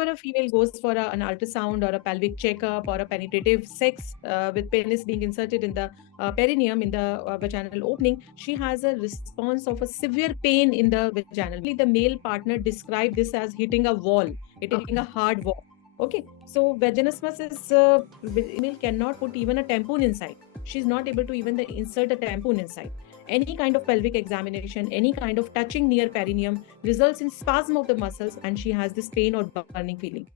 whenever a female goes for an ultrasound or a pelvic checkup or a penetrative sex with penis being inserted in the perineum, in the vaginal opening, she has a response of a severe pain in the vaginal. The male partner described this as hitting a wall, hitting a hard wall. Okay, so vaginismus is female cannot put even a tampon inside. She's not able to even insert a tampon inside. Any kind of pelvic examination, any kind of touching near perineum results in spasm of the muscles, and she has this pain or burning feeling.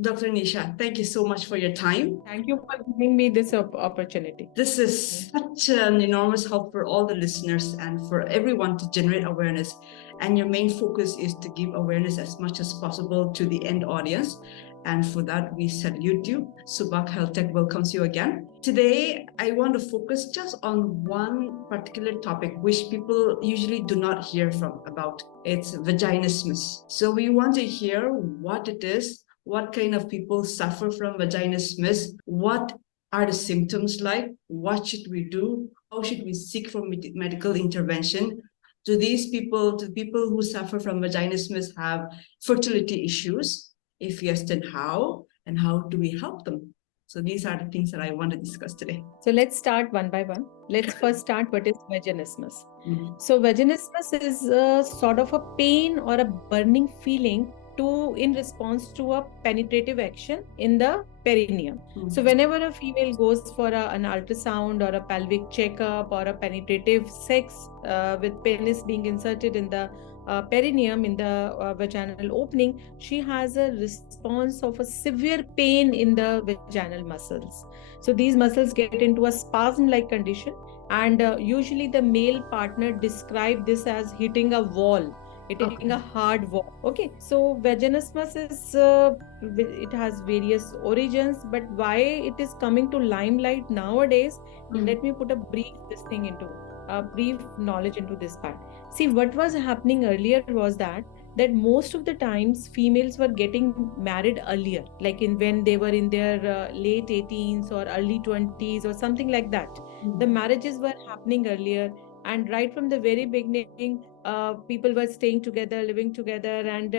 Dr. Nisha, thank you so much for your time. Thank you for giving me this opportunity. This is such an enormous help for all the listeners and for everyone to generate awareness. And your main focus is to give awareness as much as possible to the end audience. And for that, we salute you. Subak Health Tech welcomes you again. Today, I want to focus just on one particular topic which people usually do not hear about. It's vaginismus. So we want to hear what it is, what kind of people suffer from vaginismus, what are the symptoms like, what should we do, how should we seek for medical intervention. Do people who suffer from vaginismus have fertility issues? If yes, then how? And how do we help them? So these are the things that I want to discuss today. So let's start one by one. Let's first start what is vaginismus. So vaginismus is a sort of a pain or a burning feeling in response to a penetrative action in the perineum. So whenever a female goes for an ultrasound or a pelvic checkup or a penetrative sex with penis being inserted in the perineum, in the vaginal opening, she has a response of a severe pain in the vaginal muscles. So these muscles get into a spasm-like condition, and usually the male partner described this as hitting a wall, hitting a hard wall. Okay, so vaginismus is it has various origins, but why it is coming to limelight nowadays? Let me put a brief knowledge into this part. See, what was happening earlier was that most of the times females were getting married earlier, like when they were in their late 18s or early 20s or something like that. The marriages were happening earlier, and right from the very beginning, people were staying together, living together, and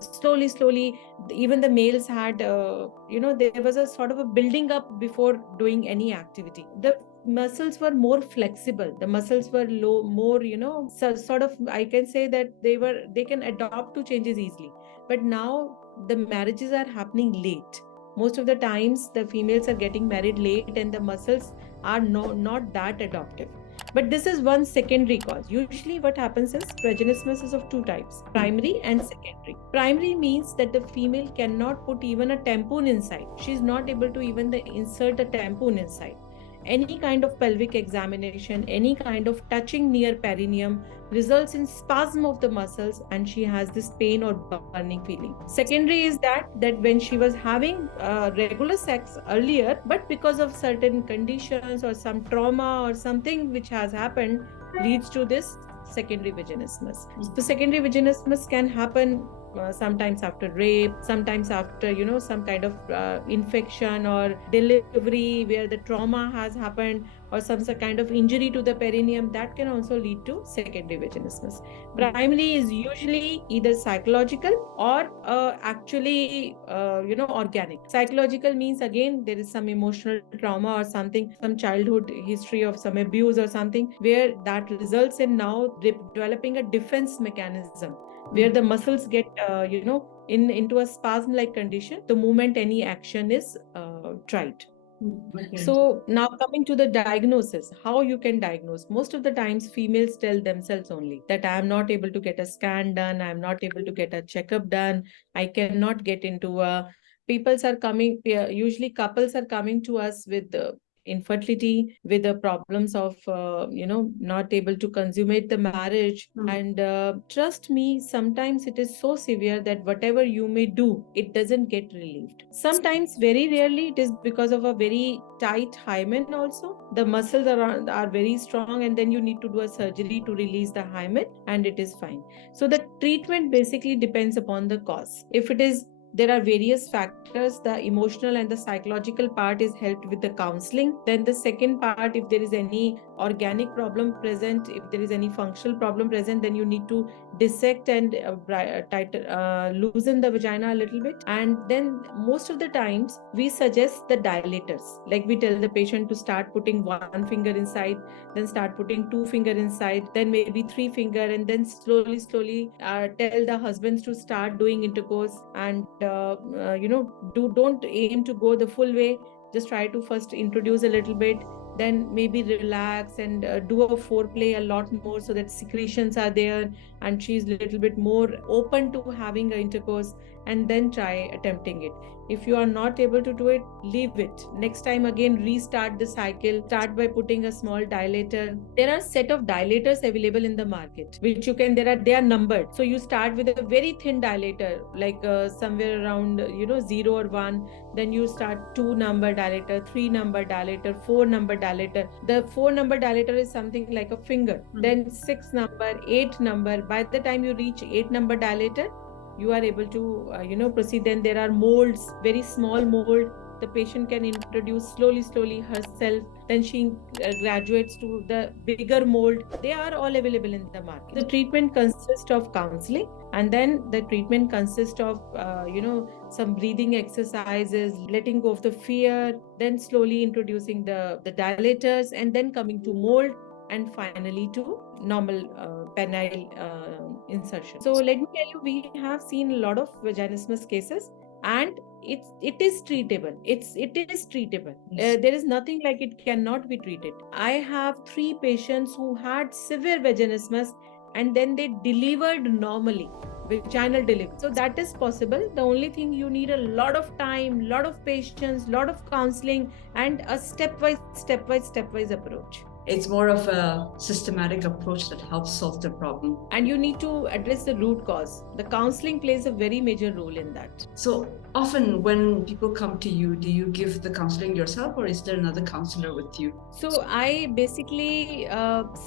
slowly, even the males had, there was a sort of a building up before doing any activity. The muscles were more flexible. The muscles were more, sort of, I can say that they can adapt to changes easily. But now the marriages are happening late. Most of the times the females are getting married late, and the muscles are not that adaptive. But this is one secondary cause. Usually what happens is vaginismus is of two types, primary and secondary. Primary means that the female cannot put even a tampon inside. She's not able to even insert a tampon inside. Any kind of pelvic examination, any kind of touching near perineum results in spasm of the muscles, and she has this pain or burning feeling. Secondary is that when she was having regular sex earlier, but because of certain conditions or some trauma or something which has happened, leads to this secondary vaginismus. So secondary vaginismus can happen sometimes after rape, sometimes after some kind of infection or delivery where the trauma has happened, or some kind of injury to the perineum. That can also lead to secondary vaginismus. Primary is usually either psychological or actually organic. Psychological means, again, there is some emotional trauma or something, some childhood history of some abuse or something, where that results in now developing a defense mechanism, where the muscles get into a spasm-like condition the moment any action is tried. Okay. So now coming to the diagnosis, how you can diagnose. Most of the times females tell themselves only that I am not able to get a scan done, I am not able to get a checkup done, I cannot get into usually couples are coming to us with infertility, with the problems of not able to consummate the marriage. And trust me, sometimes it is so severe that whatever you may do, it doesn't get relieved. Sometimes, very rarely, it is because of a very tight hymen also. The muscles are very strong, and then you need to do a surgery to release the hymen, and it is fine. So the treatment basically depends upon the cause. If it is There are various factors. The emotional and the psychological part is helped with the counseling. Then the second part, if there is any organic problem present, if there is any functional problem present, then you need to dissect and loosen the vagina a little bit. And then most of the times we suggest the dilators. Like we tell the patient to start putting one finger inside, then start putting two finger inside, then maybe three finger, and then slowly tell the husbands to start doing intercourse. And don't aim to go the full way. Just try to first introduce a little bit, then maybe relax and do a foreplay a lot more, so that secretions are there and she's a little bit more open to having an intercourse, and then try attempting it. If you are not able to do it, leave it. Next time again, restart the cycle. Start by putting a small dilator. There are set of dilators available in the market, which they are numbered. So you start with a very thin dilator, like somewhere around 0 or 1. Then you start 2 number dilator, 3 number dilator, 4 number dilator. The 4 number dilator is something like a finger. Then 6 number, 8 number. By the time you reach 8 number dilator, you are able to proceed. Then there are molds, very small mold. The patient can introduce slowly herself. Then she graduates to the bigger mold. They are all available in the market. The treatment consists of counseling, and then the treatment consists of some breathing exercises, letting go of the fear, then slowly introducing the dilators, and then coming to mold, and finally to normal penile insertion. So let me tell you, we have seen a lot of vaginismus cases, and it is treatable. It is treatable. Yes. There is nothing like it cannot be treated. I have 3 patients who had severe vaginismus, and then they delivered normally, vaginal delivery. So that is possible. The only thing, you need a lot of time, lot of patience, lot of counseling, and a stepwise approach. It's more of a systematic approach that helps solve the problem. And you need to address the root cause. The counseling plays a very major role in that. So often when people come to you, do you give the counseling yourself, or is there another counselor with you? So I basically,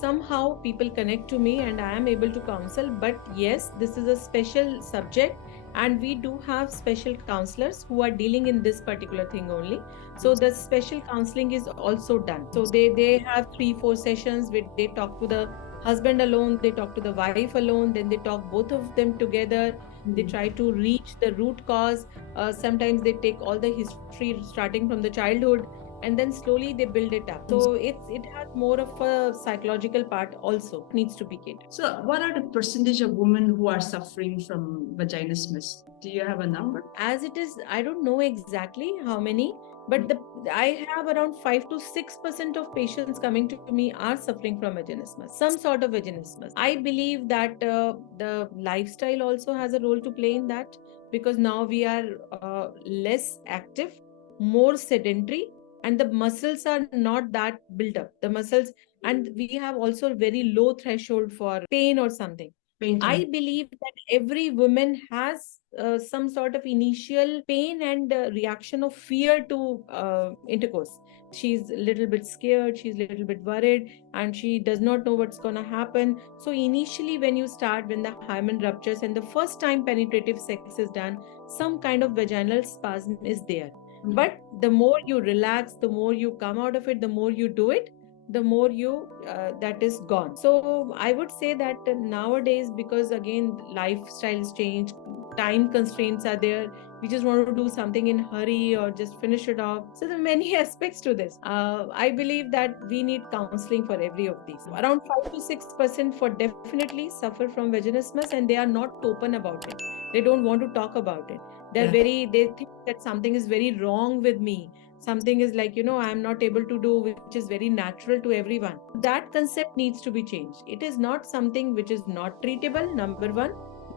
somehow people connect to me and I am able to counsel. But yes, this is a special subject, and we do have special counselors who are dealing in this particular thing only. So the special counseling is also done. So they have 3-4 sessions where they talk to the husband alone, they talk to the wife alone, then they talk both of them together. They try to reach the root cause. Sometimes they take all the history starting from the childhood, and then slowly they build it up. So it has more of a psychological part also, needs to be catered. So what are the percentage of women who are suffering from vaginismus? Do you have a number? As it is, I don't know exactly how many, but I have around 5 to 6% of patients coming to me are suffering from vaginismus, some sort of vaginismus. I believe that the lifestyle also has a role to play in that, because now we are less active, more sedentary, and the muscles are not that built up. The muscles, and we have also very low threshold for pain or something. I believe that every woman has some sort of initial pain and reaction of fear to intercourse. She's a little bit scared, she's a little bit worried, and she does not know what's going to happen. So initially when the hymen ruptures and the first time penetrative sex is done, some kind of vaginal spasm is there. But the more you relax, the more you come out of it, the more you do it, the more you that is gone. So I would say that nowadays, because again lifestyles change, time constraints are there, we just want to do something in hurry or just finish it off. So there are many aspects to this. I believe that we need counseling for every of these. Around 5 to 6% for definitely suffer from vaginismus, and they are not open about it. They don't want to talk about it. They think that something is very wrong with me. Something is like, I'm not able to do, which is very natural to everyone. That concept needs to be changed. It is not something which is not treatable, number 1.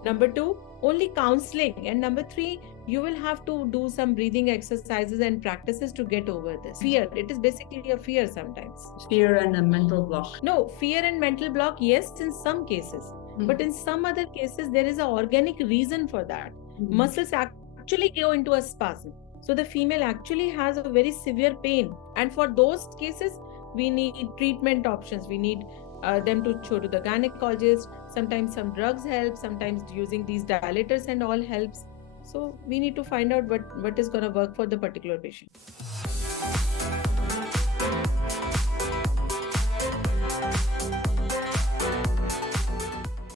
Number 2, only counseling. And number 3, you will have to do some breathing exercises and practices to get over this. Fear. It is basically a fear sometimes. Fear and a mental block. No, fear and mental block, yes, in some cases. But in some other cases, there is an organic reason for that. Muscles actually go into a spasm. So the female actually has a very severe pain. And for those cases, we need treatment options. We need them to show to the gynecologist. Sometimes some drugs help. Sometimes using these dilators and all helps. So we need to find out what is going to work for the particular patient.